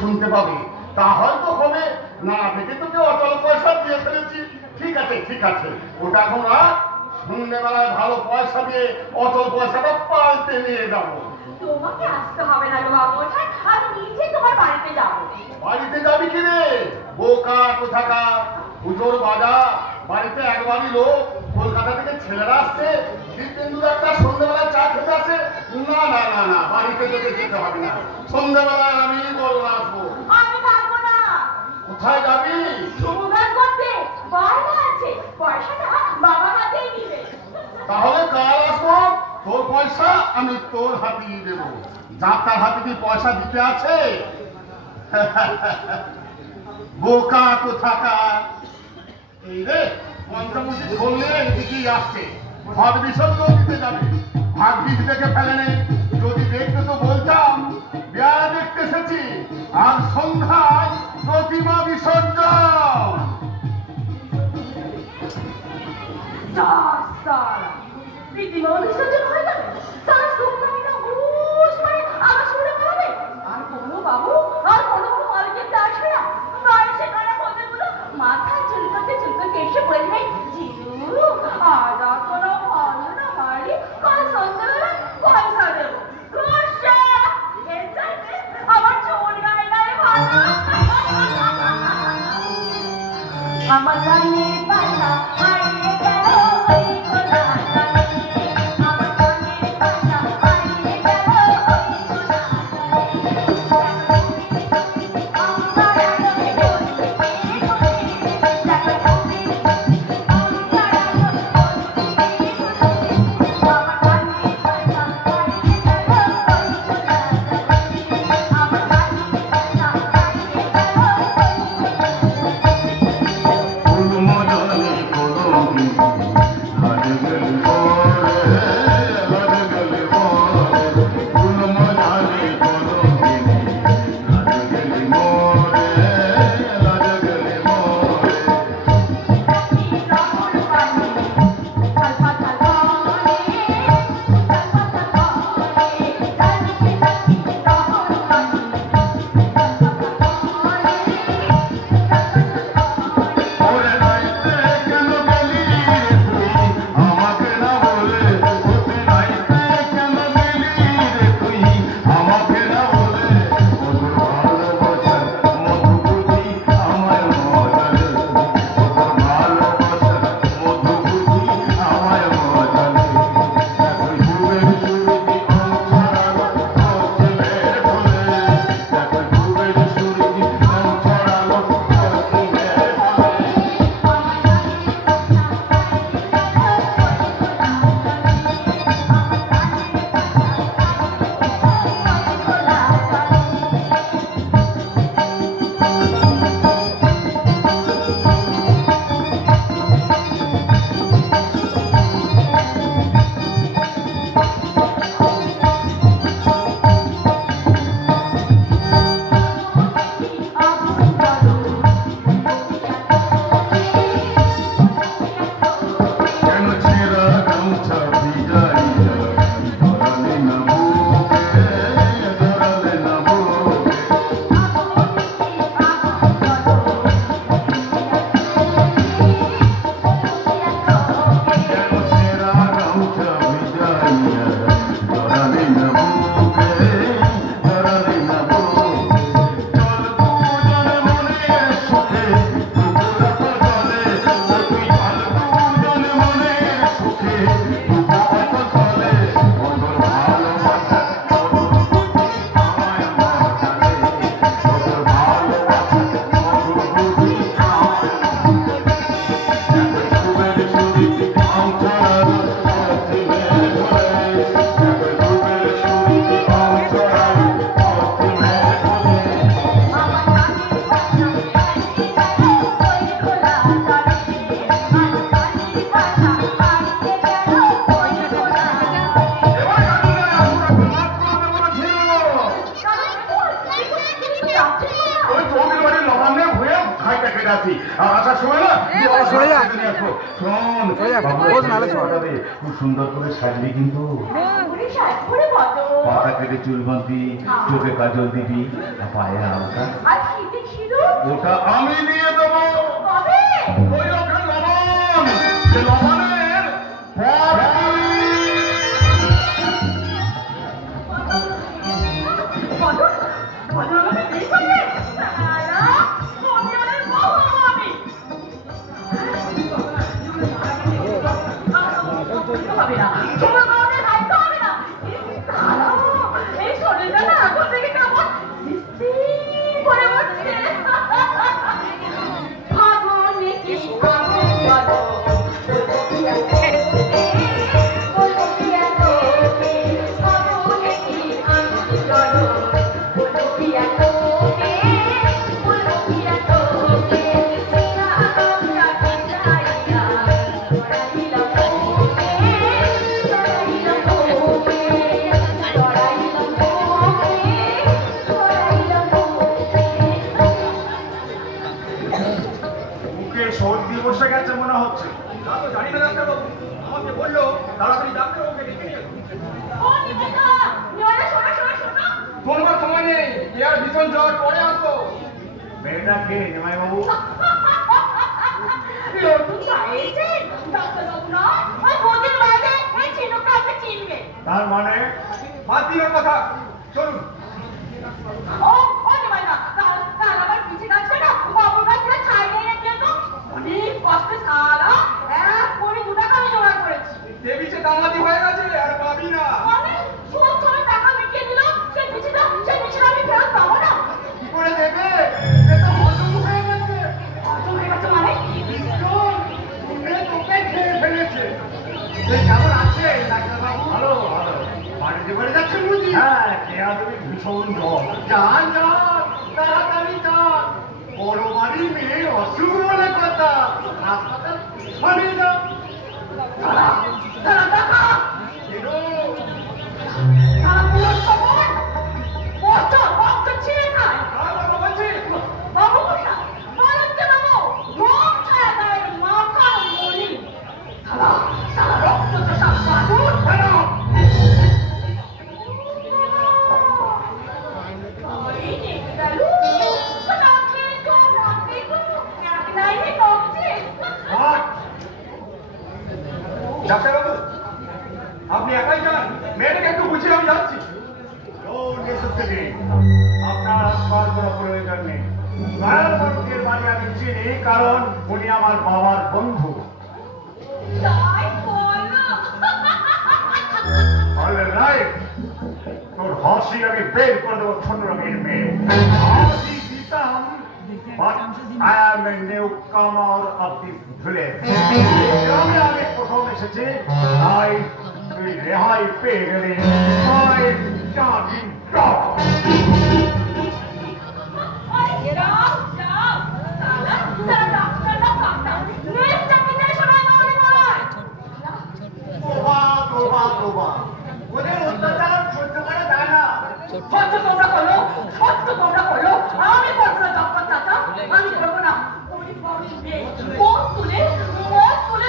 শুনতে পাবে, তা হয়তো হবে না দেখে তোকে অচল পয়সা দিয়ে ফেলেছি। ঠিক আছে ঠিক আছে, ওটা এখন রাখ, সন্ধ্যেবেলায় ভালো পয়সা দিয়ে অচল পয়সাটা পাল্টে নিয়ে যাবো। তোমাকে আসতে হবে না গো বাবু মশাই, আমি নিজে তোমার বাড়িতে যাবো। বাড়িতে যাবি কি রে বোকা কোথাকার? পুজোর বাজার, বাড়িতে একবারই লোক, কলকাতা থেকে ছেলেরা আসছে, দীপেন্দু একটা সন্ধ্যেবেলা চা খেতে আসে। না না না না, বাড়িতে তোকে যেতে হবে না, সন্ধ্যেবেলায় আমি বলবো আসবো। আমি থাকবো না। কোথায় যাবি? সমুদান করতে বাইরে আছে, পয়সাটা বাবা হাতেই দিবে। তাহলে কাল আসবো, তোর পয়সা আমি তোর হাতিয়ে দেবো। যাত্রার হাতে কি পয়সা দিতে আছে? বোকা কোথাকার। এই রে পঞ্চমুখী ধরলে এদিকেই আসছে, ঘর বিসর্জন দিতে যাবে। ভাগ্যিস দেখে ফেলেনি, যদি দেখতে তো বলতাম বেড়া দেখতে এসেছি, আর সন্ধ্যায় প্রতিমা বিসর্জন। প্রীতিমা বিসর্জন হয়ে যাবে, তার শুক্রানিটা হুশ করে আমার শুনে পালাবে। আর কোনো বাবু আর কোনো মালিকের আসবে না, নয় সেখানে হতেগুলো মাথায় চুলকাতে চুলকাতে এসে বলবে, জিরু আজ আর কোনো ভালো না মারি, কাল সন্ধ্যাবেলা পয়সা দেবো। গোসা এর চাইতে আমার চোর গায়ে গায়ে ভালো। আমার গায়ে পয়সা হারিয়ে গেল ওই কোলা গানে, আমার গায়ে পয়সা হারিয়ে গেল ওই কোলা মজনে কোনো হারে গেল আর আসার সময় না সরে যা। শোন সরে যা, বাবু, রোজ নালে সর। যাবে। খুব সুন্দর করে সাজবি কিন্তু পুরি সাজ করে কত মাথা কেটে চুল বাঁধবি, চোখে কাজল দিবি, আর পায়ে হালকা আর শীতে সিঁদুর ওটা আমি দিয়ে দেবো। কবে ওই ওখানে লবণ, সে লবণের পর বদন বদন আমাকে বিয়ে করবে সারা সোনিয়ারের বউ আমি হবে না তোমার বউদের হাইতে হবে না সারা এই শরীরটা না এখন থেকে কেমন স্থির করে উঠছে ভাবনে কি আগুন বলো বলবো কি আছে বলবো কি আছে ভাবনে কি আগুন বলো বলবো কি আছে বলবো কি আছে না আমরা কি চাইয়া লড়াইলাম ওকে লড়াইলাম ওকে লড়াইলাম ওকে লড়াইলাম মুখে সর্দি বসে গেছে মনে হচ্ছে। তা তো জানি না ডাক্তারবাবু, আমাকে বললো তাড়াতাড়ি ডাক্তারবাবুকে ডেকে নিয়ে আসুন। ও নিবেদা নিবেদা শোনো শোনো শোনো বলবার সময় নেই, ইয়ার ভীষণ জ্বর, পরে আসবো। মেয়েটা কে জামাইবাবু? লটু চাইছে ডাক্তারবাবু না ওই বদির বাইরে এই চিনুকটা আপনি চিনবে তার মানে বাদ দিন ওর কথা, চলুন। ও ও নিবেদা তার আবার পিছে যাচ্ছে না বাবুর কাছে ছাই নিয়ে রেখে তো অনেক কষ্টে সারা এক কোটি 2 টাকা আমি জোগাড় করেছি দেবিছে দামাদি হয়ে গেছে আর পাবি না। মানে সব সময় টাকা মিটিয়ে দিল সেই পিছিটা আমি ফেরত পাবো না কি করে দেবে? সে তো হজম হয়ে গেছে। হজম হয়ে গেছে মানে ভীষণ, সে তোকে খেয়ে ফেলেছে। সে কেমন আছে ডাক্তারবাবু? ভালো ভালো। বাড়িতে বাড়ি যাচ্ছেন বুঝি? হ্যাঁ, কেয়া তুমি ভীষণ জ্বর। যান যান, তাড়াতাড়ি যান। বড় বাড়ির মেয়ে অসুখ বলে কথা, হাসপাতাল মানে যান। তারা তারা টাকা এরো, তারা পুরো খবর বচ্চ ছিঁড়ে খায় কার কথা বলছি? বাবু মশাই বলছে বাবু রোগ ছায়া দেয় মাথা মনি সারা সারা রক্ত চষা বাদুর কেন? এই দেখে গেল নাকি তো এক লাইনে টকছে আর? ডাক্তারবাবু, আপনি একাই যান, মেয়েটাকে একটু বুঝিয়ে আমি যাচ্ছি। No necessary. আপনার আসবার কোনো প্রয়োজন নেই। দয়ালবর্গের বাড়ি আমি চিনি, কারণ উনি আমার বাবার বন্ধু। তাই বলো অলরাইট, তোর হাসি আমি বের করে দেবো ছোট রঙের মেয়ে। হাসি দিতাম, but I am a newcomer of this village. এই গ্রামে আমি প্রথম এসেছি, তাই তুই রেহাই পেয়ে গেলি। তাই জানি ডগ। আরে যাও যাও সারা সারা ডাক্তারটা কাটা নেক্সট চাকরিতে সবাই মারে মার তোবা, তোবা, তোবা। ওদের অত্যাচার সহ্য করা যায় না। সহ্য তোমরা করলো আমি করবো না ডক্টর চাচা আমি করবো না ওই বড় মেয়ে মদ তুলে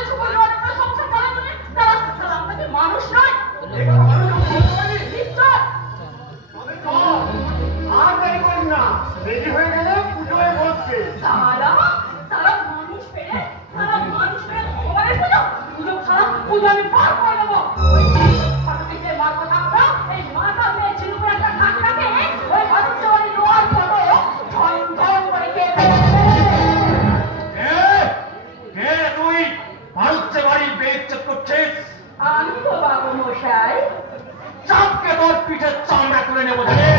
ছুপে জোয়ারে করে সংসার করে তুলে তারা আপনাদের মানুষ নয় নিশ্চয় তবে চল, আর দেরি করিস না। রেডি হয়ে গেলে পুজোয় বসবে। সারা মানুষ ফেরে ভগবানের পুজো আমি পার করে দেবো ফটোতে যে মার কথা আমরা এই মাথা মেয়ে ঝিনুকের একটা ঢাকটাকে ওই মানুষ জবানি লোয়ার ফটো ঝন ঝন করে কে কে তুই ভারতছে বাড়ি বেইজ্জত করছিস? আমি তো বাবু মশাই চাপকে তোর পিঠে চামড়া তুলে নেবো জানে।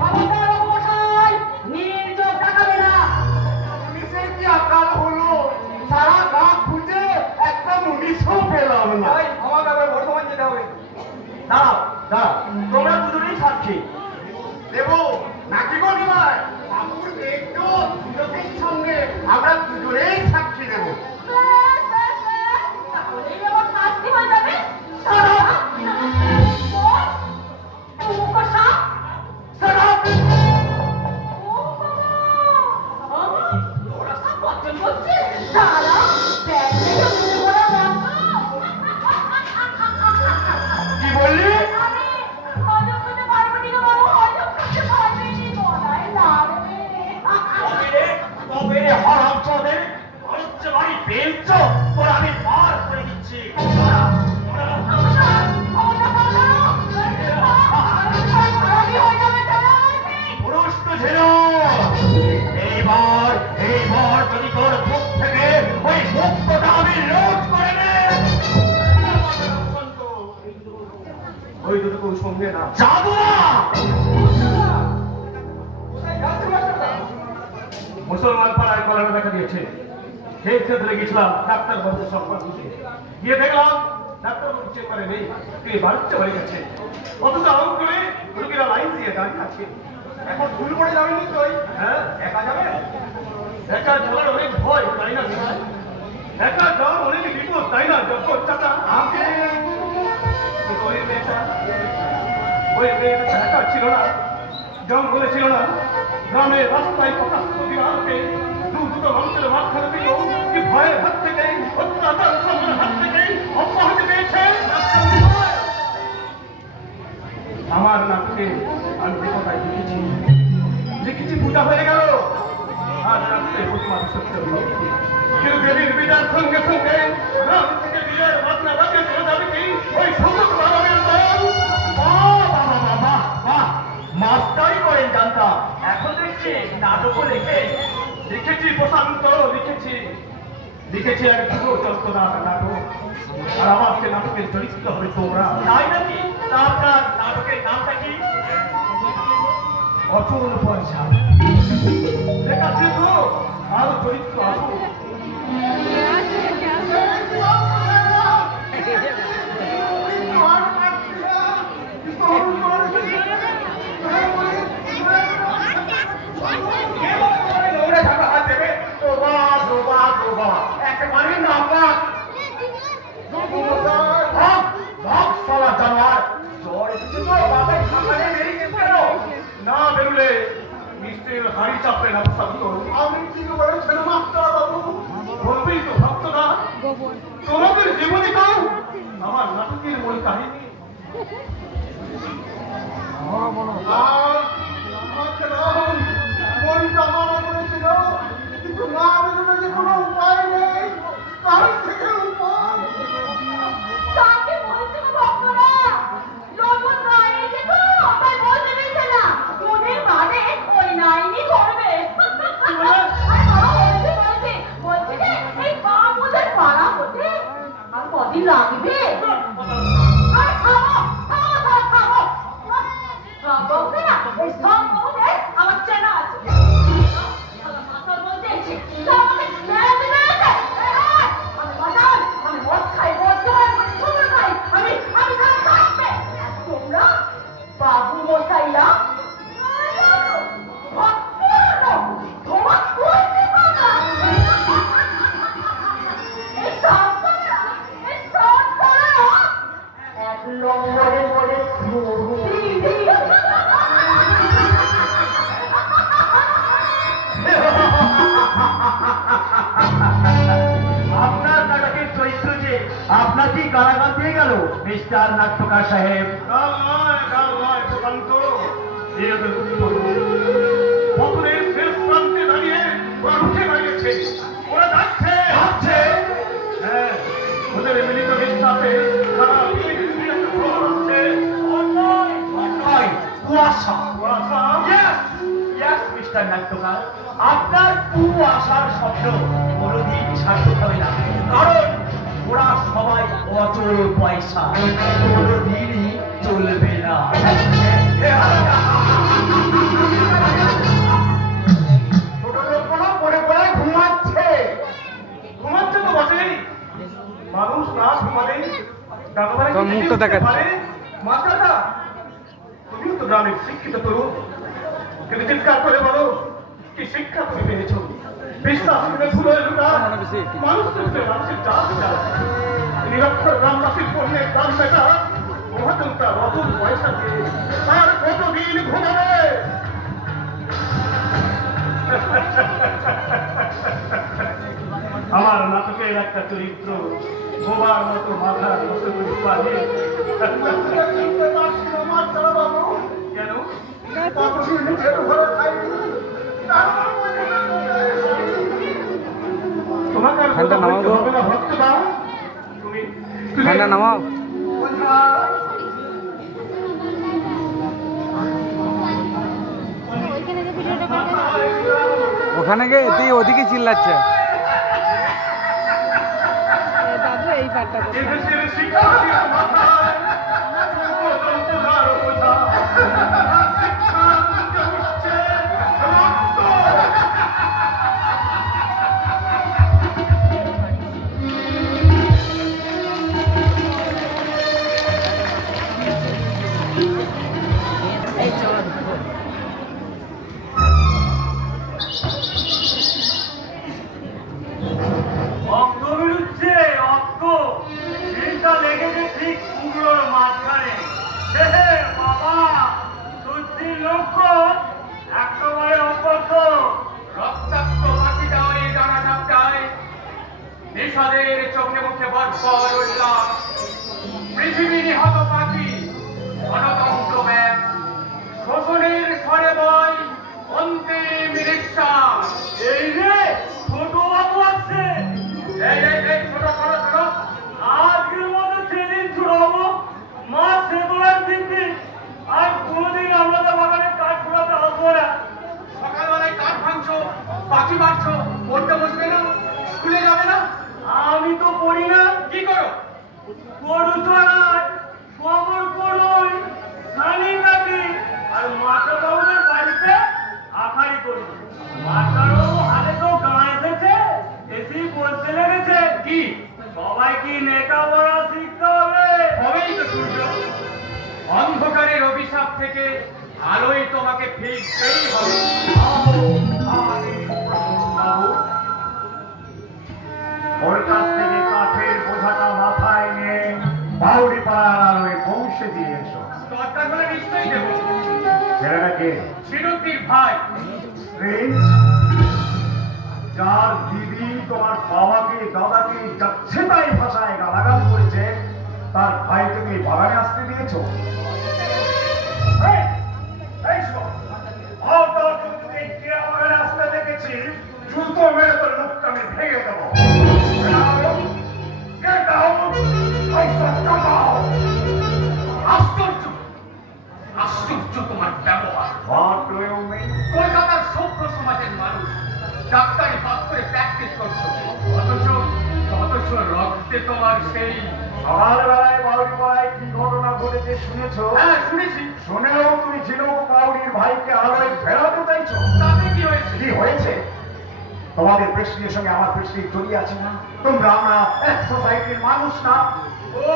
খবরদার বাবু মশাই নির্যোগ দেখাবে না পুলিশের কি আকাল হলো? সারা গা খুঁজে একটা মুনিশও পেলাম না। ভাই, আমাকে আবার বর্ধমান যেতে হবে। দাঁড়াও, দাঁড়াও, তোমরা দুজনেই সাক্ষী দেবো নাকি গো নিমাই? বাবুর একটু চোখের সঙ্গে আমরা দুজনেই সাক্ষী দেবো। তাহলেই আমার শাস্তি হয়ে যাবে সারা মুখোশা সারা ও বাবা ওরা সব বচ্চন হচ্ছে সারা ব্যাগ থেকে মুখে পড়া বন্ধ। কি বললি? আমি হজম করতে পারবো নি গো বাবু, হজম করতে পারবে নি, গলায় লাগবে। তবে রে হারামজাদে, হচ্ছে বাড়ি বেলছ, তোর আমি পার করে দিচ্ছি। পুরুষ তো ছিল, এইবার যদি তোর মুখ থেকে ওই মুক্তটা আমি রোধ করে নে। ওই দুটো সঙ্গে না যাবো না। মুসলমান পাড়ায় কলেরা দেখা দিয়েছে। সেই ক্ষেত্রে গেছিলাম ডাক্তার বাবুর সংবাদ দিতে, গিয়ে দেখলাম ডাক্তার বাবু চেক করে নেই, তুই বাড়িতে হয়ে গেছে। অথচ আউট করে রুগীরা লাইন দিয়ে দাঁড়িয়ে আছে। এখন ভুল করে যাবেনি তুই? হ্যাঁ, একা যাবে? একা যাওয়ার অনেক ভয়, তাই না বিনয়? একা যাওয়ার অনেক বিপদ, তাই না যখন চাচা? আমাকে ওই মেয়েটা একা ছিল না, জঙ্গলে ছিল না, গ্রামে রাস্তায় প্রকাশ প্রতিবাদকে দুটো মানুষের মাঝখানে থেকেও কি ভয়ের হাত থেকে, অত্যাচার সামনের হাত থেকে অব্যাহতি পেয়েছে। আমার নাটকে আমি যে কথায় লিখেছি পূজা হয়ে গেল। আজ রাত্রে প্রতিমা সত্য কেউ দেবীর বিদার সঙ্গে সঙ্গে গ্রাম থেকে বিয়ের বাজনা বাজে চলে যাবে কি ওই সুযোগ বাবাদের দল। মাস্টারি করেন জানতাম, এখন দেখছি নাটকও লিখেছি প্রশান্ত, লিখেছি এক যুগ যন্ত্রণার নাটক। আর আমার সে নাটকের চরিত্র হবে তোমরা। তাই নাকি? তা আপনার নাটকের নামটা কি? অচল পয়সা লেখা শেখ আর চরিত্র আসো। একেবারে নাপাক জানোয়ার, জ্বর এসেছে তো বাবার সকালে বেরিয়ে কেন? না বেরুলে মিষ্টির হাড়ি চাপড়ে না প্রশান্ত। আমি কি বলেছেন মাস্টার বাবু? বলবেই তো ভক্তরা, তোমাদের জীবনী তো আমার নাটকের মূল কাহিনী। মনটা মারা করেছিল, কিন্তু না বেরোলে যে কোনো উপায় নেই, তার থেকে উপায়। কাকে বলছো গো ভক্তরা? লবণ নাইনি তো, তাই বলতে দিচ্ছে না। মনের বাদে ওই নাইনি করবে। আরে বাবা বলছি যে এই পা মোদের পাড়া হতে আর কদিন লাগবে? আরে থামো। বলতে না, এই সব মোদের আমার চেনা আছে। মাথার মধ্যে আমাকে মেরে দিলে আমি বাজার, আমি মদ খাই, মদ খাই, সুন্দর খাই, আমি সারা থাকবে। তোমরা বাবু মশাইরা তোমার করতে পারা এই সংসারেরা এক নম্বরে বলে আপনার নাটকের চরিত্র যে আপনাকেই কারাগার দিয়ে গেল মিস্টার নাট্যকার সাহেব। গাল নয় প্রশান্ত, এই ওদের উত্তর। পথের শেষ প্রান্তে দাঁড়িয়ে ওরা উঠে দাঁড়িয়েছে, ওরা যাচ্ছে। হ্যাঁ, ওদের মিলিত বিশ্বাসে সারা পৃথিবী একটা খবর আসছে। কুয়াশা। কুয়াশা? Yes, মিস্টার নাট্যকার, আপনার কুয়াশার স্বপ্ন কোনোদিন সার্থক হবে না, কারণ ওরা সবাই অচল পয়সা, কোনোদিনই চলবে না। ছোট লোকগুলো পড়ে পড়ে ঘুমাচ্ছে তো বটেই। মানুষ না ঘুমালে ডাকাবারে তোর মুখটা দেখাচ্ছে। মাস্টারদা, তুমিও তো গ্রামের শিক্ষিত তরুণ, কিন্তু চিৎকার করে বলো কি শিক্ষা তুমি পেয়েছো? বিশ্বাস করে ধুলোয় লুটা মানুষ চলছে, মানুষের চাষ চাষ নিরক্ষর গ্রামবাসীর পণ্যের দাম মেটা মহাজনটা রকম পয়সা দিয়ে আর কতদিন ঘুমাবে? আমার নাটকের একটা চরিত্র বোবার মতো মাথার মতো করে পারে। কেন? তোমাকে আর ফ্যানটা নামাও গো। হবে না ভক্তদা। ফ্যানটা নামাও। ওখানে গিয়ে তুই ওদিকে চিল্লাচ্ছে। দাদু এই পাটটা এদেশের শিক্ষার্থীর মাথায় অদন্তদার বোঝা। শিক্ষার বুকে উঠছে রক্ত। অক্ষ বেরুচ্ছে, অক্ষ। চিন্তা লেগেছে ঠিক কুমড়োর মাঝখানে। হে হে বাবা, সত্যির লক্ষ্য একেবারে অপথ্য। রক্তাক্ত পাখি ডালে ডানা ঝাপটায় নিষাদের চোখে মুখে বর্বর উল্লাস পৃথিবীর হত পাখি গণতন্ত্র ব্যাগ শোষণের স্বরে বয় অন্তিম নিঃশ্বাস। এই রে, ছোট বাবু আসছে। এই ছোট ছোট ছোট আজকের মতো ট্রেনিং ছুড়াবো। মা সেগুলার দিব্যি আর কোনোদিন আমাদের বাগানে কাঠ ঘোরাতে আসবো না। সকালবেলায় কাঠ ভাঙছো, পাখি মারছো, পড়তে বসবে না, স্কুলে যাবে না, আমি তো পড়ি না। কি করো? গরু চড়াই, গোবর করই, শালি কাটি আর মাথা বাবুদের বাড়িতে আখাড়ি করি। মাথারও হাতে তো গাঁ এসেছে, এসেই বলতে লেগেছে কি সবাই কি লেখাপড়া শিখতে হবে। হবেই তো সূর্য, অন্ধকারের অভিশাপ থেকে আলোয় তোমাকে ফিরতেই হবে। ওর কাছ থেকে কাঠের বোঝাটা মাথায় নিয়ে বাউরি পাড়ার আলোয় পৌঁছে দিয়ে এসো। দরকার হলে নিশ্চয়ই দেবো। ছেলেটাকে চিরুদ্দির ভাই, প্রিন্স, যার দিদি তোমার বাবাকে দাদাকে যাচ্ছে তাই ভাষায় গালাগাল করেছে, তার ভাইকে এই বাগানে আসতে দিয়েছো? এই, এই শোন, আর তার যদি কে বাগানে আসতে দেখেছি, জুতো মেরে তোর মুখটা আমি ভেঙে দেবো। Get out! I said come out! আশ্চর্য আশ্চর্য তোমার ব্যবহার। What do you mean? কলকাতার সভ্য সমাজের মানুষ ডাক্তারি পাস করে প্র্যাকটিস করছো, অথচ রক্তে তোমার সেই। সকালবেলায় বাউরি পাড়ায় কি ঘটনা ঘটেছে শুনেছো? হ্যাঁ শুনেছি। শুনেও তুমি ঝিনুক বাউরির ভাইকে আলোয় ফেরাতে চাইছো? তাতে কি হয়েছে? কি হয়েছে? তোমাদের প্রেস্টিজের সঙ্গে আমার প্রেস্টিজ জড়িয়ে আছে না? তোমরা আমরা এক সোসাইটির মানুষ না? ও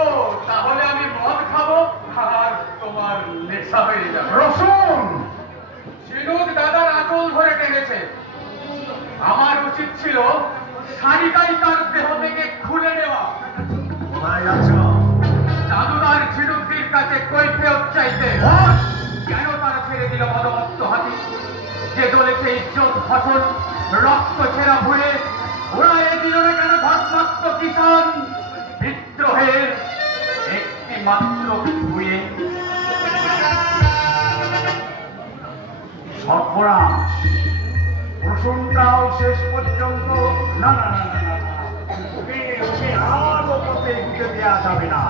তাহলে আমি মদ খাবো আর তোমার নেশা হয়ে যাবে। রসুন! চিনুক দাদার আঁচল ধরে টেনেছে, আমার উচিত ছিল শাড়িটাই তার দেহ থেকে খুলে নেওয়া। কোথায় যাচ্ছ? জাদুদার ঝিনুকটির কাছে কৈফিয়ত চাইতে। কেন তারা ছেড়ে দিল মদমত্ত হাতি, যে চলেছে ইজ্জত ফসল রক্ত ছেঁড়া ভুলে? ওরা এ দিল না কেন ধর্মাত্ম কিষান বিদ্রোহের একটি মাত্র ভুয়ে? সর্বনাশ! রসুনটাও শেষ পর্যন্ত না না না না না না। ওকে ওকে আর ও পথে এগুতে দেওয়া যাবে না।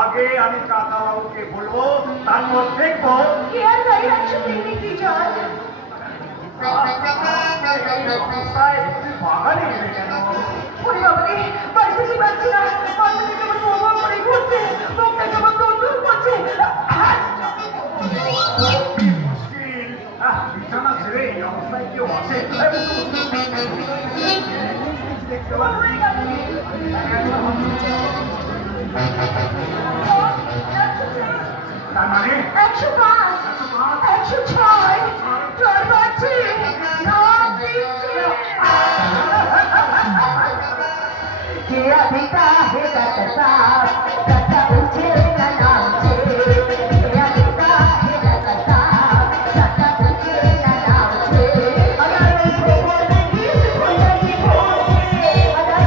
আগে আমি কাকাবাবুকে বলবো, তারপর দেখবো। Here I actually need teacher. বাগানে এলে কেন? ওরে বাবারে, বাড়িতে কি পাচ্ছি না, বাড়িতে কেমন মোমো করে ঘুরছে, মুখটা কেমন দৌড় করছে। মুশকিল। বিছানা ছেড়ে এই অবস্থায় কেউ আসে? দেখতে পাচ্ছি। তার মানে 105, 106, 12, Dia bita heta tata, tata uche na namche. Dia bita heta tata, tata uche na namche. Agar bole bole, bole bole, agar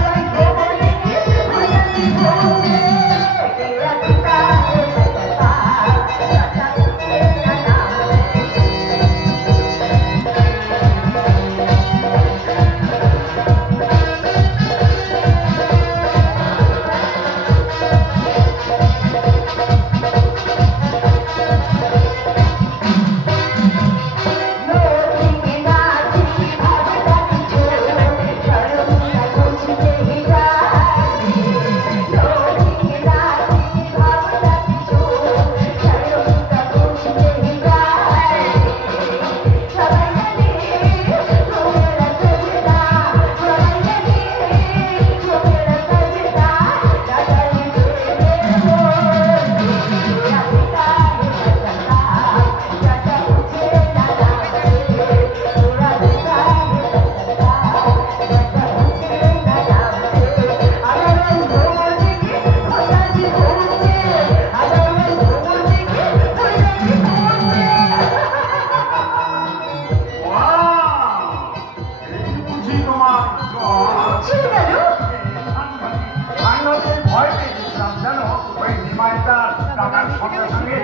ছেড়ে গেল। সাংঘাতিক ভয় পেয়ে গেছিলাম জানো, ওই নিমাইদার টাকার সঙ্গে সঙ্গে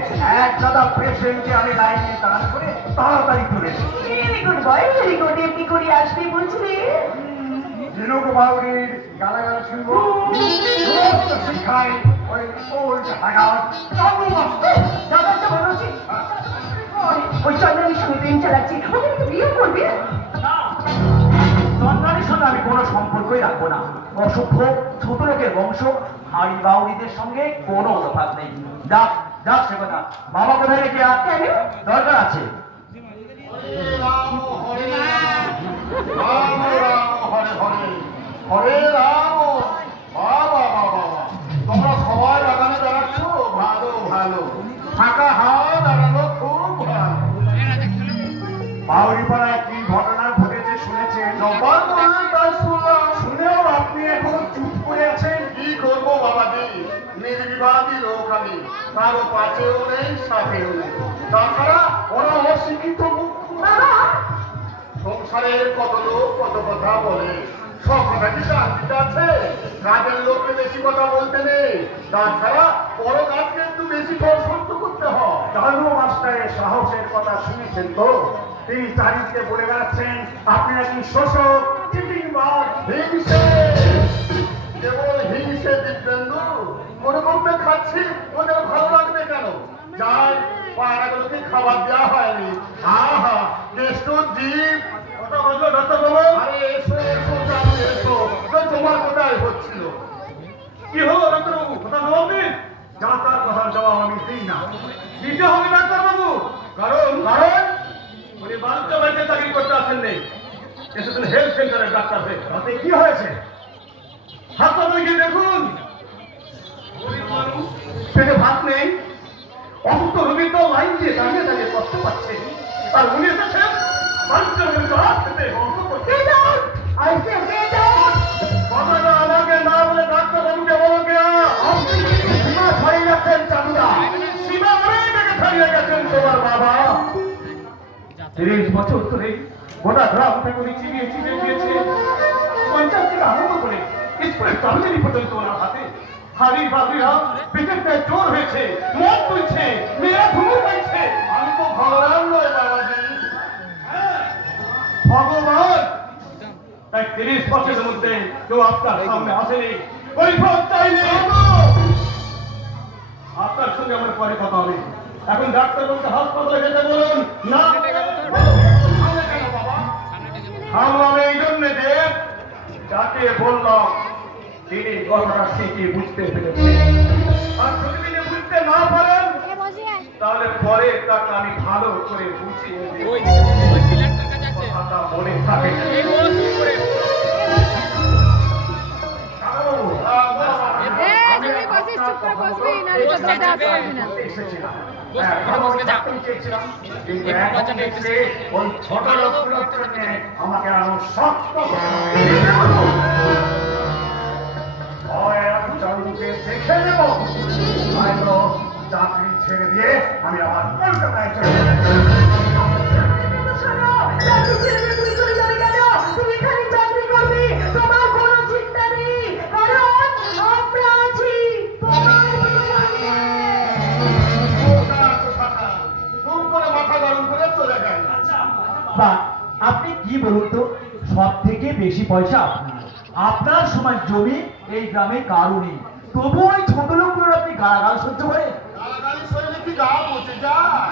এক গাদা পেশেন্টকে আমি লাইনে দাঁড় করে তাড়াতাড়ি তুলে very good boy, very good. এমনি করে আসবে বুঝলে? ঝিনুক বাউরির গালাগাল শুনবো, সমস্ত শিক্ষায় ওই ওল্ড হাগার দাদাটা বলো যে ওই চন্দ্রনীর সঙ্গে প্রেম চালাচ্ছি, ওকে একটু বিয়ে করবে? চন্দ্রানীর সঙ্গে আমি কোনো সম্পর্কই রাখবো না। অসভ্য ছোট লোকের বংশ, হাড়ি বাউরিদের সঙ্গে কোনো অনুপাত নেই। যাক যাক সে কথা। বাবা কোথায় রেখে কেন? দরকার আছে। হরে রাম হরে রাম, রাম রাম হরে হরে, হরে রাম। বাবা বাবা, তোমরা সবাই বাগানে বেড়াচ্ছ, ভালো ভালো। ফাঁকা হাওয়া দাঁড়ানো খুব ভালো। বাউরিপাড়ায় কি ঘটনা ঘটেছে শুনেছেন? জবান বললেন তাই শুনলাম। শুনেও আপনি এখনো চুপ করে আছেন। কি করবো বাবাজি, নির্বিবাদী লোক আমি, কারো পাশেও নেই সাথেও নেই। তাছাড়া ওরা অশিক্ষিত মুখ। বাবা সংসারের কত লোক কত কথা বলে, সব কথা কি জানতে আছে? কাজের লোককে বেশি কথা বলতে নেই। তাছাড়া বড় কাজকে একটু বেশি সন্ত করতে হয়। চালু মাস্টারের সাহসের কথা শুনেছেন তো? তিনি চারিদিকে বলে বেড়াচ্ছেন আপনি নাকি শোষক, চিটিংবাজ। হিংসে, কেবল হিংসে দিব্যেন্দু। মনে করতে খাচ্ছি, ওদের ভালো লাগবে কেন? যাই পায়রাগুলোকে খাবার দেওয়া হয়নি। আহা, কেষ্ট জীব। কথা বললো ডাক্তারবাবু। আরে এসো এসো চালু এসো, তো তোমার কোথায় হচ্ছিল? কি হলো ডাক্তারবাবু, কথা জবাব দিন। যা তার কথার জবাব আমি দিই না। দিতে হবে ডাক্তারবাবু, কারণ উনি বাণিজ্য ব্যাংকে চাকরি করতে আসেন নেই, এসেছেন হেলথ সেন্টারের ডাক্তার হয়ে। তাতে কি হয়েছে? হাসপাতালে গিয়ে দেখুন, গরিব মানুষ, পেটে ভাত নেই, অসুস্থ রোগীর তো লাইন দিয়ে দাঁড়িয়ে দাঁড়িয়ে কষ্ট পাচ্ছে, আর উনি এসেছেন বাণিজ্য ব্যাংকে চড়া খেতে অঙ্ক করতে। কথাটা আমাকে না বলে ডাক্তারবাবুকে বলো কে? আপনি সীমা ছাড়িয়ে যাচ্ছেন চাঁদুদা, সীমা অনেক আগে ছাড়িয়ে গেছেন তোমার বাবা। 30 বছর ধরে গোটা গ্রাম থেকে উনি চিবিয়ে চিবিয়ে দিয়েছে, পঞ্চায়েত থেকে আরম্ভ করে স্কুলের চালুদারি পর্যন্ত ওনার হাতে। হাড়ি বাবরিরা পেটের পেয়ে জোর হয়েছে, মদ তুলছে, মেয়েরা ঘুমু পাইছে। আমি তো ভগবান নয় বাবাজি। ভগবান, তাই 30 বছরের মধ্যে কেউ আপনার সামনে আসেনি, কৈফিয়ত চাইনি। আপনার সঙ্গে আমার পরে কথা হবে। এখন ডাক্তারবাবুকে হাসপাতালে যেতে বলুন। না সামনে কেন বাবা? থামলাম এই জন্যে যে যাকে বললাম তিনি কথাটা ঠিকই বুঝতে পেরেছে, আর যদি তিনি বুঝতে না পারেন তাহলে পরে তাকে আমি ভালো করে বুঝিয়ে দেব। কথাটা মনে থাকে। এসেছিলাম, ভালো ডাক্তার চেয়েছিলাম, কিন্তু এখন দেখছি ওই ছোট লোকগুলোর জন্য আমাকে আরো শক্ত করে হয় আমি চালুকে দেখে নেব, হয়তো চাকরি ছেড়ে দিয়ে আমি আবার কলকাতায় চলে যাব। শোনো, চাকরি ছেড়ে দিয়ে তুমি চলে যাবে কেন? তুমি এখানে চাকরি করবে, তোমার কোনো চিন্তা নেই, কারণ আমরা আছি তোমার পিছনে। বোকা কোথাকার, খুব করে মাথা গরম করে চলে গেল। বা আপনি কি বলুন তো, সব থেকে বেশি পয়সা আপনার, আপনার সমান জমি এই গ্রামে কারো নেই, তবু ওই ছোট লোকগুলোর আপনি গালাগাল সহ্য করেন। গালাগালি শরীরে কি গা পচে যায়?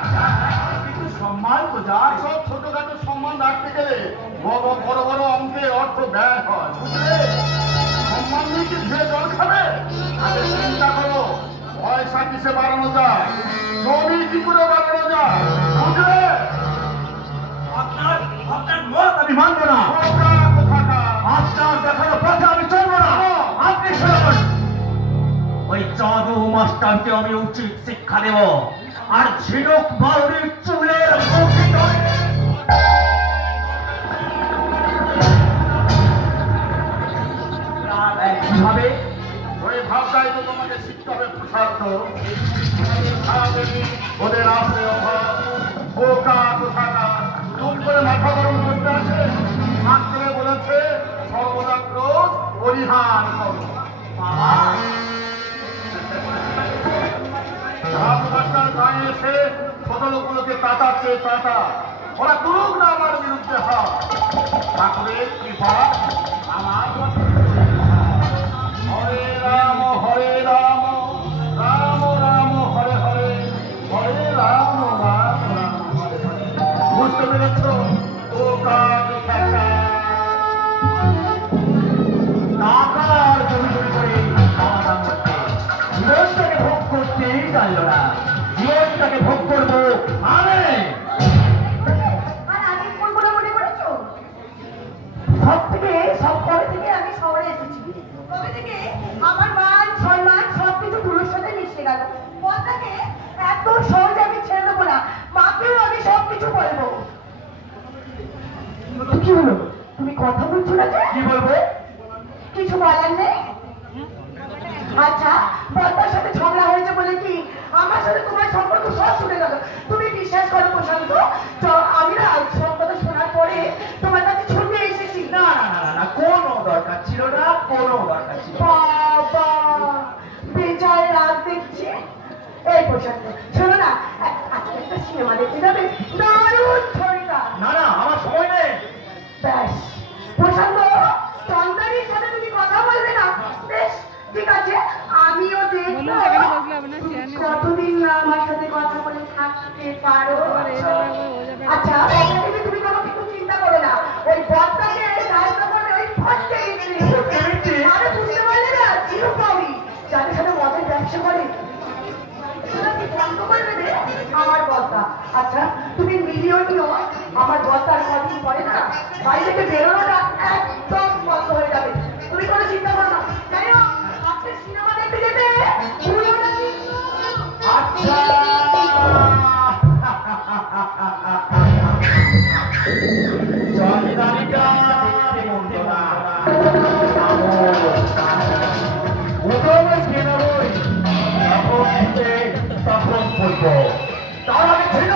কিছু সম্মান তো যায়। সব ছোটখাটো সম্মান রাখতে গেলে বড় বড় বড় অঙ্কের অর্থ ব্যয় হয়, বুঝলে? সম্মান নিয়ে কি ধীরে জল খাবে? আগে চিন্তা করো, পয়সা কিসে বাড়ানো যায়, জমি কি করে বাড়ানো যায়, বুঝলে? আপনার মত আমি মানবো না, বোকা কোথাকার। আপনার দেখানো পথে আমি চলবো না। আপনি শুনুন, ওই চাঁদু মাস্টারকে আমি উচিত শিক্ষা দেব, আর ঝিনুক বাউরির চুলের মুখে ধরে কিভাবে ওই ভাবটাই তো তোমাকে শিখতে হবে প্রসাদ। ওদের আসলে অভাব, বোকা কোথাকার, চুপ করে মাথা গরম করতে আছে। শাস্ত্রে বলেছে সর্বদা ক্রোধ পরিহার করো। রাজবাচ্চার গায়ে এসে ছোট লোকগুলোকে তাতাচ্ছে তাতা, ওরা তুলুক না আমার বিরুদ্ধে হাত। ঠাকুরের কৃপা আমার হরে রাম রাম রাম হরে হরে, হরে রাম রাম রাম হরে হরে। বুঝতে পেরেছ? ও কাজ থাকা টাকার জমি জমি করে সমাধান করতে জীবনটাকে ভোগ করতেই জানল না। জীবনটাকে ভোগ করবো আমি। আর আগে কোন বলে মনে করেছো? সব কবে থেকে আমি শহরে এসেছি, কবে থেকে আমার মান সম্মান সবকিছু পুরুষ সাথে মিশে গেল। পদ্মাকে এত সহজে আমি ছেড়ে দেবো না, মাকেও আমি সবকিছু বলবো। কি হলো, তুমি কথা বলছো না যে? কি বলবো? কিছু বলার নেই? আচ্ছা, পদ্মার সাথে ঝগড়া হয়েছে বলে কি আমার সাথে তোমার সম্পর্ক সব ছুটে গেল? তুমি বিশ্বাস করো প্রশান্ত, আমি না সব কথা শোনার পরে তোমার কাছে ছুটে এসেছি। না না না না না, কোনো দরকার ছিল না, কোনো দরকার ছিল না। বাবা, বেজায় রাগ দেখছি। এই প্রশান্ত, শোনো না, আজকে একটা সিনেমা দেখতে যাবে, দারুণ ছবিটা। না না, আমার সময় নেই। ব্যাস প্রশান্ত, চন্দ্রানীর সাথে তুমি কথা বলবে না? বেশ ঠিক আছে, আমিও দেখবো কতদিন না আমার সাথে কথা বলে থাকতে পারো। আচ্ছা, ওকে তুমি কোনো কিছু চিন্তা করো না, ওই বদটাকে সাহায্য করবে ওই ফটকে গেছে। আরে বুঝতে পারলে না, চিরকালই যাদের সাথে মদের ব্যবসা করে বন্ধ করে দেবে আমার বদটা। আচ্ছা, তুমি মিলিয়ে নিও, আমার বদটার কদিন পরে না বাড়ি থেকে বেরোনোটা একদম বন্ধ হয়ে যাবে। তুমি কোনো চিন্তা করো না। যাই হোক, আজকে সিনেমা দেখতে যেতে ভুলো না কিন্তু। আচ্ছা। চন্দ্রানিকা দেখতে মন্দ না, উদয় কেনাবই যখন দিতে তখন বলবো, তার আগে ছিল